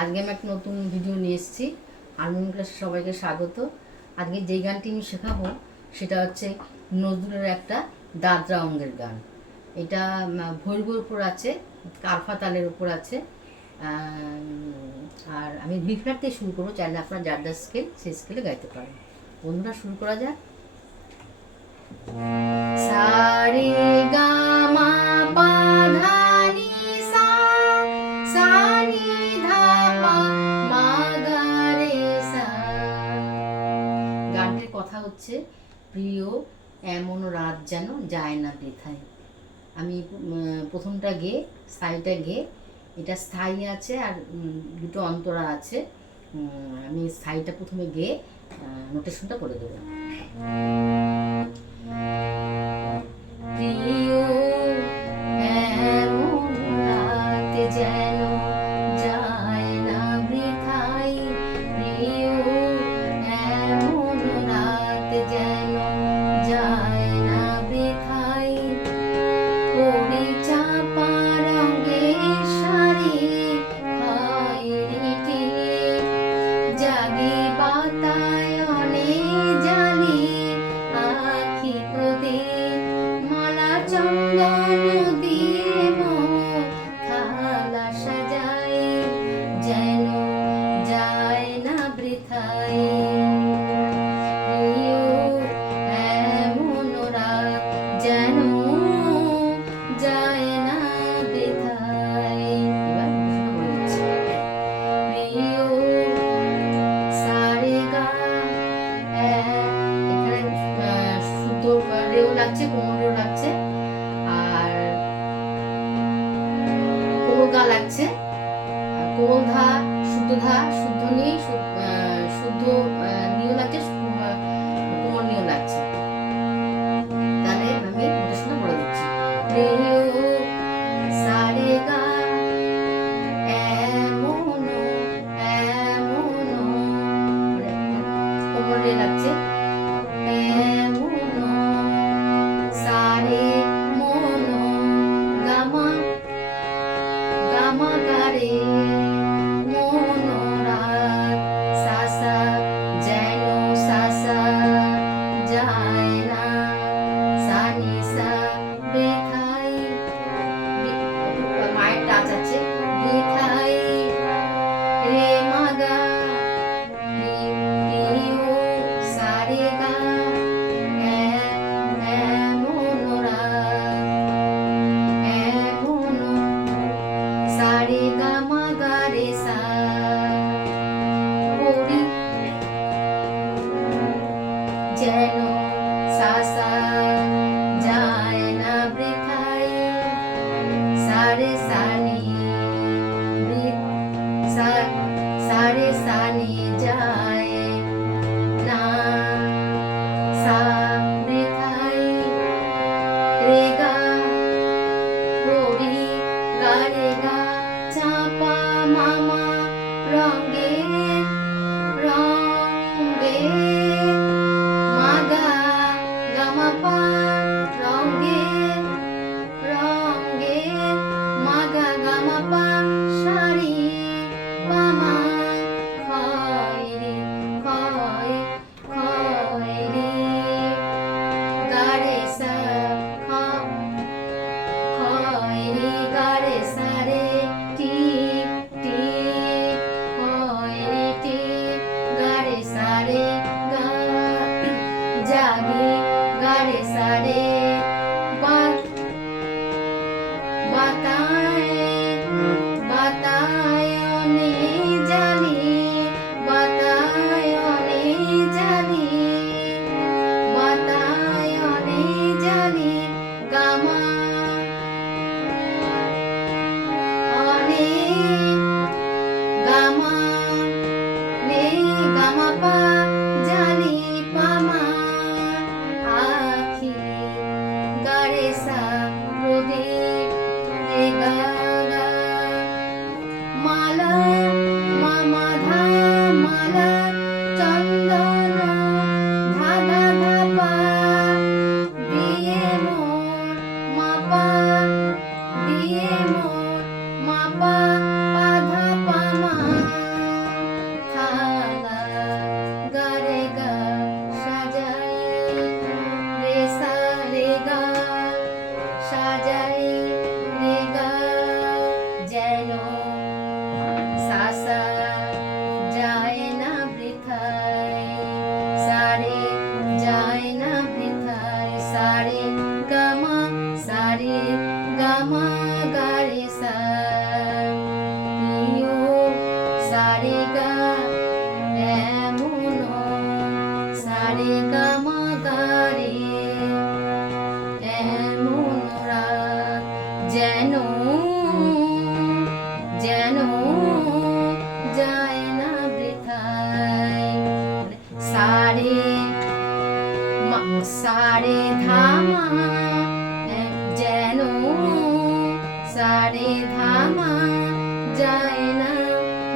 আজকে আমি একটা নতুন ভিডিও নিয়ে এসেছি। হারমোনিয়াম ক্লাসে সবাইকে স্বাগত। আজকে যেই গানটি আমি শেখাবো সেটা হচ্ছে নজরুলের একটা দাদরা অঙ্গের গান। এটা ভৈরবের উপর আছে, কারফা তালের উপর আছে। আর আমি বি ফ্ল্যাট দিয়ে শুরু করবো, চাইলে আপনার যার যার স্কেল সেই স্কেলে গাইতে পারেন। বন্ধুরা, শুরু করা যাক। সারে গা মা পা ধা নি সা, সা নি ধা পা মা গা রে সা। গানটির কথা হচ্ছে, প্রিয় এমন রাত যেন যায় না বৃথায়। আমি প্রথমটা গেয়ে, স্থায়ীটা গেয়ে, এটা স্থায়ী আছে আর দুটো অন্তরা আছে। আমি স্থায়ীটা প্রথমে গেয়ে নোটেশনটা করে দেবো। প্রিয় এমন রাত যেন যায় না বৃথায়, প্রিয় এমন রাত যেন যায় না বৃথায়। পড়ে চাপা রঙের শাড়ি হয় রেটে, জাগে বাতায়নে জালি আখি প্রদে, মালা চন্দন দিয়ে থালা সাজায় যেন যায় না বৃথায়। এমন রাত যেন যায় না বৃথায়। এবার প্রিয় সারে গা, এখানে শুদ্ধ রেও লাগছে, কোমল রেও লাগছে, আর কোমল গা লাগছে, কোমল ধা, শুদ্ধ ধা, শুদ্ধ নি, শুদ্ধ নিও লাগছে, কোমল নিও লাগছে। তাহলে আমি নোটেশনটা বলে দিচ্ছি। প্রিয় সারে গা এমন এমন, কোমল রে লাগছে, এমন সারে মন গামা, গামা গারে মন রাত, সাসা যেন সাসা যায় না, সানি সা বৃথায়, মায়ের টাচ আছে, বৃথায় রে মাগা, প্রিয় সারে গা এমন রাত, এমন সারে গা মা গা রে সা। পড়ি যেন সাসা যায় না বৃথায়, সারে সানি সারে সানি যায় না, সা বৃথায় রে গা, রবি গা রে গা, চাপা মামা রঙ্গে রঙ্গে, মাগা গামা পা রঙ্গে রঙ্গে, মাগা গামা পা শাড়ি পামা খয় রে খয় খয় রে, গা রে সা খয় রে, গা রে সা রে টি টি, খয় রে টি, গা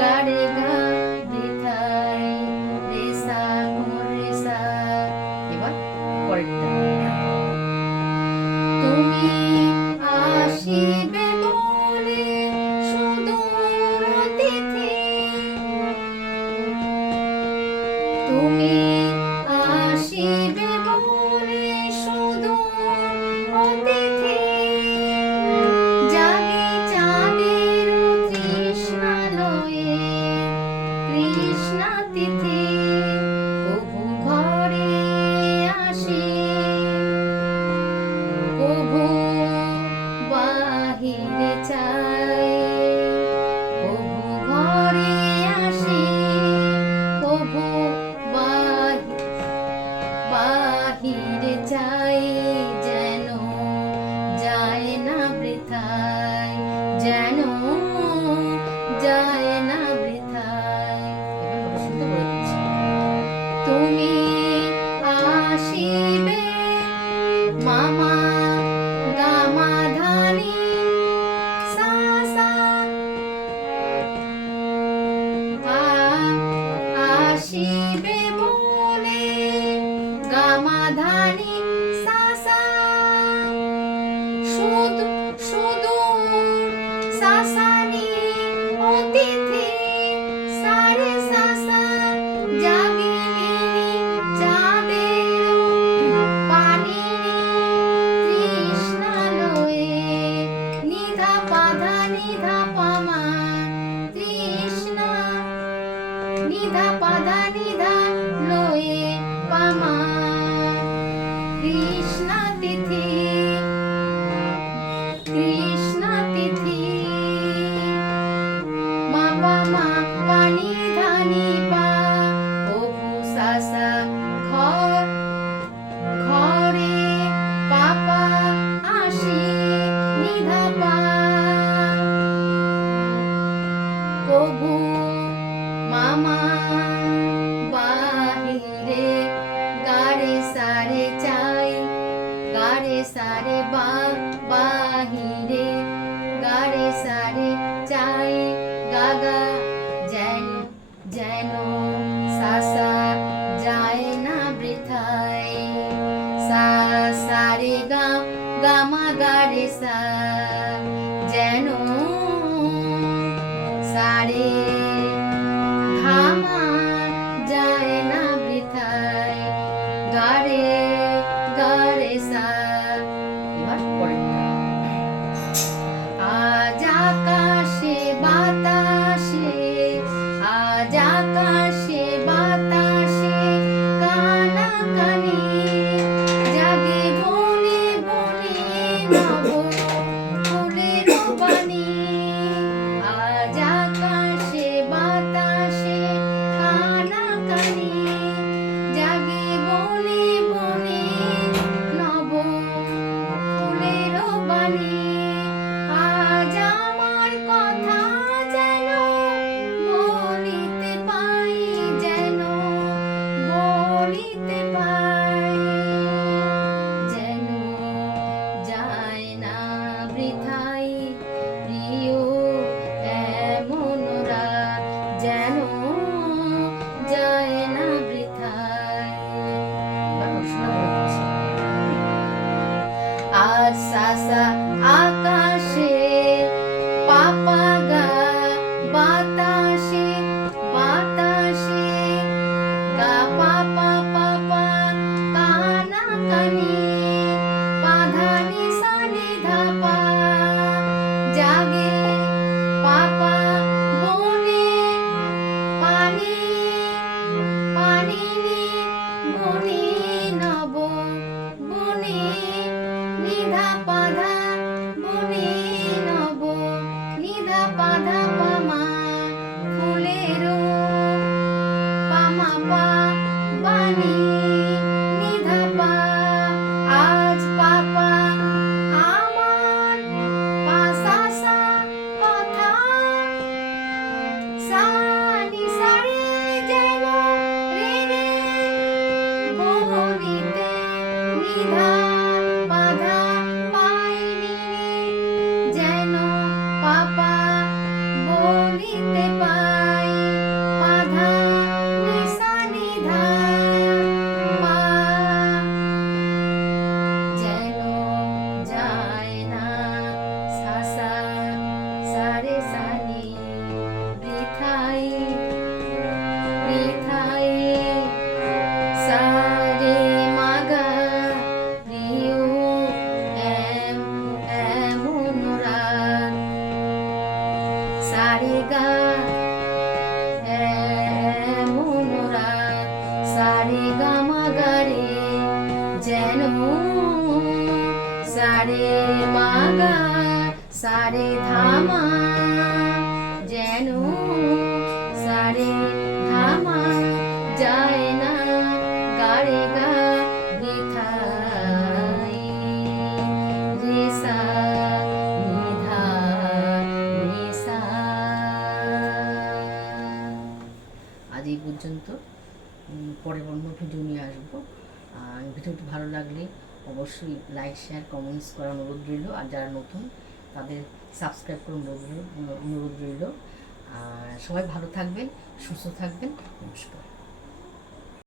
গারে গা বৃথায় রে সা কোমল রে সা। এবার পরেরটা। তুমি আসিবে বলে সুদূর অতিথি, তুমি আসিবে বলে সুদূর অতিথি, জাগে চাঁদের তৃষ্ণালয়ে কৃষ্ণা তিথি, কভু ঘরে আসি কভু বাহিরে চাই, কভু ঘরে আসি কভু বাহিরে চাই, যেন যায় না বৃথায়, যেন যায় না বৃথায়। এবার শুনতে বলছি। তুমি আসিবে মামা গামা ধানি সা সা, আসিবে বলে গামা ধানি সা সা, সুদূর সা সা নি অতিথি সারে সা সা, জাগিনী চাঁদের পানি তৃষ্ণালয়ে নিধা পাধা নিধা পামা তৃষ্ণা, নিধা পাধা নিধা লয়ে পামা কৃষ্ণা তিথি, কৃষ্ণা তিথি, মা পামা পানি ধানি পা কভু সা সা ঘরে পাপা আসি নিধা পা, কভু মামা বাহিরে গারে সারে চাই, গারে সারে বাহিরে গারে সারে চাই, গাগা যেন যেন সা সা যায় না বৃথায়, সা সারে গা গামা গারে সা, যেন সারে ধামা যায় না বৃথায়, গারে গারে সা। এবার পরেরটা। আজ আকাশে বাতাসে, আজ আকাশে বাতাসে কানা কানি, জাগে বনে বনে নব ফুলের বাণী, আজ আকাশে বাতাসে কানা কানি, জাগে বনে বনে নব ফুলের বাণী, আজ আমার কথা যেন বলিতে পাই, যেন বলিতে পাই, যেন যায় না বৃথায় প্রিয় এমন রাত, যেন যায় না বৃথায়। আর সা সা আকাশে পাপা গা বাতাসে বাতাসে গা পাপা পাপা কানা কানি, পাধানি সানি ধাপা, জাগে পাপা বনে পানি পানি বনে নব বনে নিধা পাধা বনে নব নিধা পাধা পামা ফুলেরও পামা পা বাণী নিধা পা, আজ পাপা আমার পাসা সা কথা সানি সারে, যেন রে রে বলিতে নিধা বাধা পাইনি, যেন পাপা বলিতে পাই। রে থামা যায় না গারে গা বৃথায় রে সা নি ধা রে সা। আজ এই পর্যন্ত, পরের অন্য ভিডিও নিয়ে আসবো। আর ভিডিওটি ভালো লাগলে অবশ্যই লাইক শেয়ার কমেন্টস করার অনুরোধ রইল। আর যারা নতুন তাদের সাবস্ক্রাইব করে অনুরোধ রইল। আর সবাই ভালো থাকবেন, সুস্থ থাকবেন। নমস্কার।